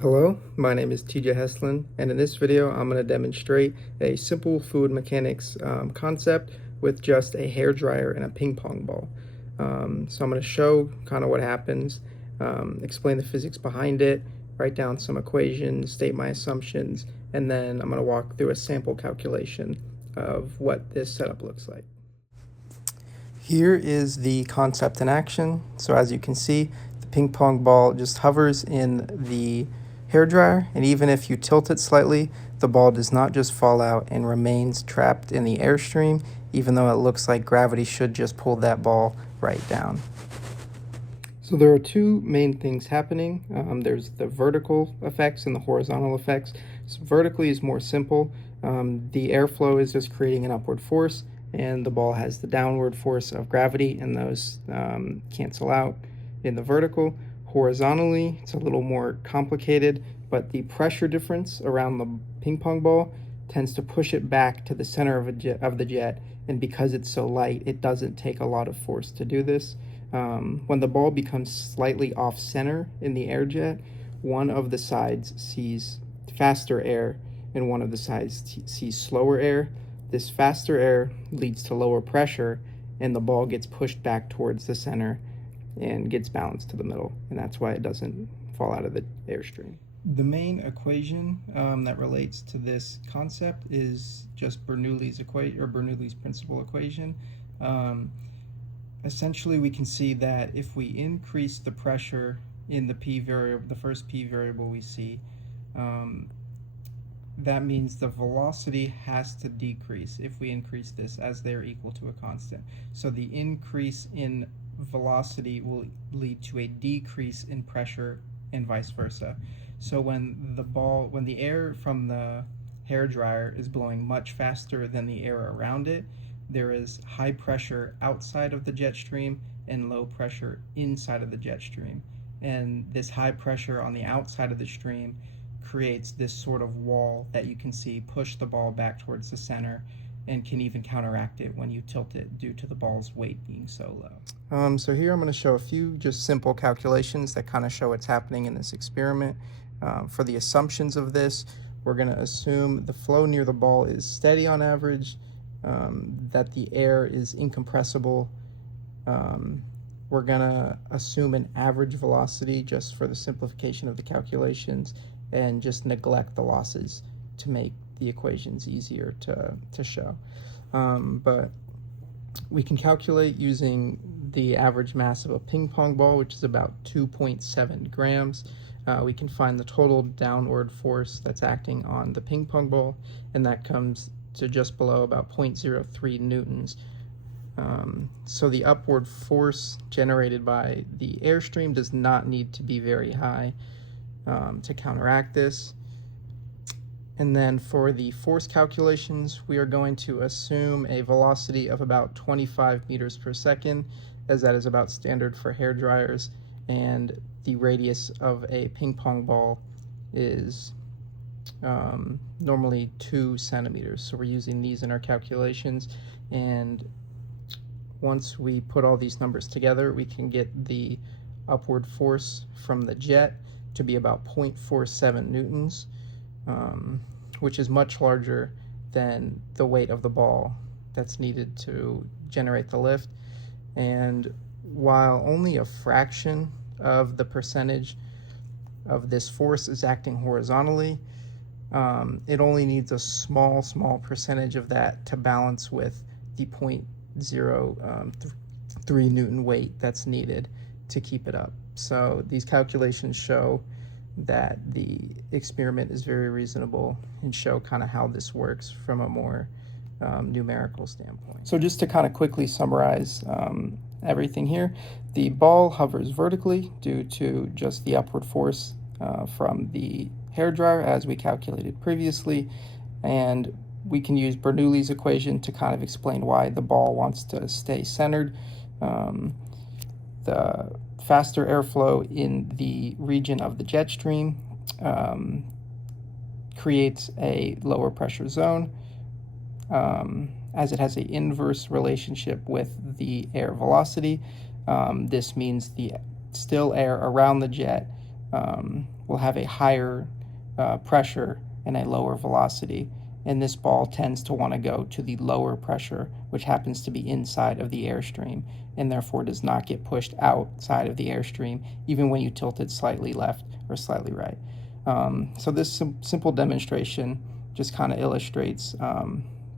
Hello, my name is TJ Heslin, and in this video I'm going to demonstrate a simple fluid mechanics concept with just a hair dryer and a ping pong ball. So I'm going to show kind of what happens, explain the physics behind it, write down some equations, state my assumptions, and then I'm going to walk through a sample calculation of what this setup looks like. Here is the concept in action. So as you can see, the ping pong ball just hovers in the hairdryer, and even if you tilt it slightly, the ball does not just fall out and remains trapped in the airstream, even though it looks like gravity should just pull that ball right down. So there are two main things happening. There's the vertical effects and the horizontal effects. So vertically is more simple. The airflow is just creating an upward force, and the ball has the downward force of gravity, and those cancel out in the vertical. Horizontally, it's a little more complicated, but the pressure difference around the ping pong ball tends to push it back to the center of the jet, and because it's so light, it doesn't take a lot of force to do this. When the ball becomes slightly off center in the air jet, one of the sides sees faster air and one of the sides sees slower air. This faster air leads to lower pressure, and the ball gets pushed back towards the center and gets balanced to the middle, and that's why it doesn't fall out of the airstream. The main equation that relates to this concept is just Bernoullis equation, or Bernoullis principal equation. Essentially, we can see that if we increase the pressure in the p variable, the first p variable we see, that means the velocity has to decrease if we increase this, as they're equal to a constant. So the increase in velocity will lead to a decrease in pressure and vice versa. So when the air from the hair dryer is blowing much faster than the air around it, there is high pressure outside of the jet stream and low pressure inside of the jet stream. And this high pressure on the outside of the stream creates this sort of wall that you can see push the ball back towards the center, and can even counteract it when you tilt it due to the ball's weight being so low. So here I'm going to show a few just simple calculations that kind of show what's happening in this experiment. For the assumptions of this, we're going to assume the flow near the ball is steady on average, that the air is incompressible. We're going to assume an average velocity just for the simplification of the calculations, and just neglect the losses to make the equations easier to show. But we can calculate using the average mass of a ping pong ball, which is about 2.7 grams. We can find the total downward force that's acting on the ping pong ball, and that comes to just below about 0.03 newtons. So the upward force generated by the airstream does not need to be very high to counteract this. And then for the force calculations, we are going to assume a velocity of about 25 meters per second, as that is about standard for hair dryers, and the radius of a ping pong ball is normally 2 centimeters. So we're using these in our calculations, and once we put all these numbers together, we can get the upward force from the jet to be about 0.47 newtons, which is much larger than the weight of the ball that's needed to generate the lift. And while only a fraction of the percentage of this force is acting horizontally, it only needs a small percentage of that to balance with the 0.03 Newton weight that's needed to keep it up. So these calculations show that the experiment is very reasonable and show kind of how this works from a more numerical standpoint. So just to kind of quickly summarize everything here, the ball hovers vertically due to just the upward force from the hairdryer, as we calculated previously, and we can use Bernoullis equation to kind of explain why the ball wants to stay centered. The faster airflow in the region of the jet stream creates a lower pressure zone, as it has an inverse relationship with the air velocity. This means the still air around the jet will have a higher pressure and a lower velocity, and this ball tends to want to go to the lower pressure, which happens to be inside of the airstream, and therefore does not get pushed outside of the airstream, even when you tilt it slightly left or slightly right. So this simple demonstration just kind of illustrates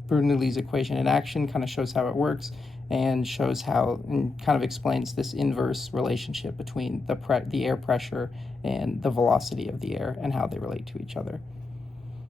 Bernoullis equation in action, kind of shows how it works, and shows how, and kind of explains this inverse relationship between the air pressure and the velocity of the air and how they relate to each other.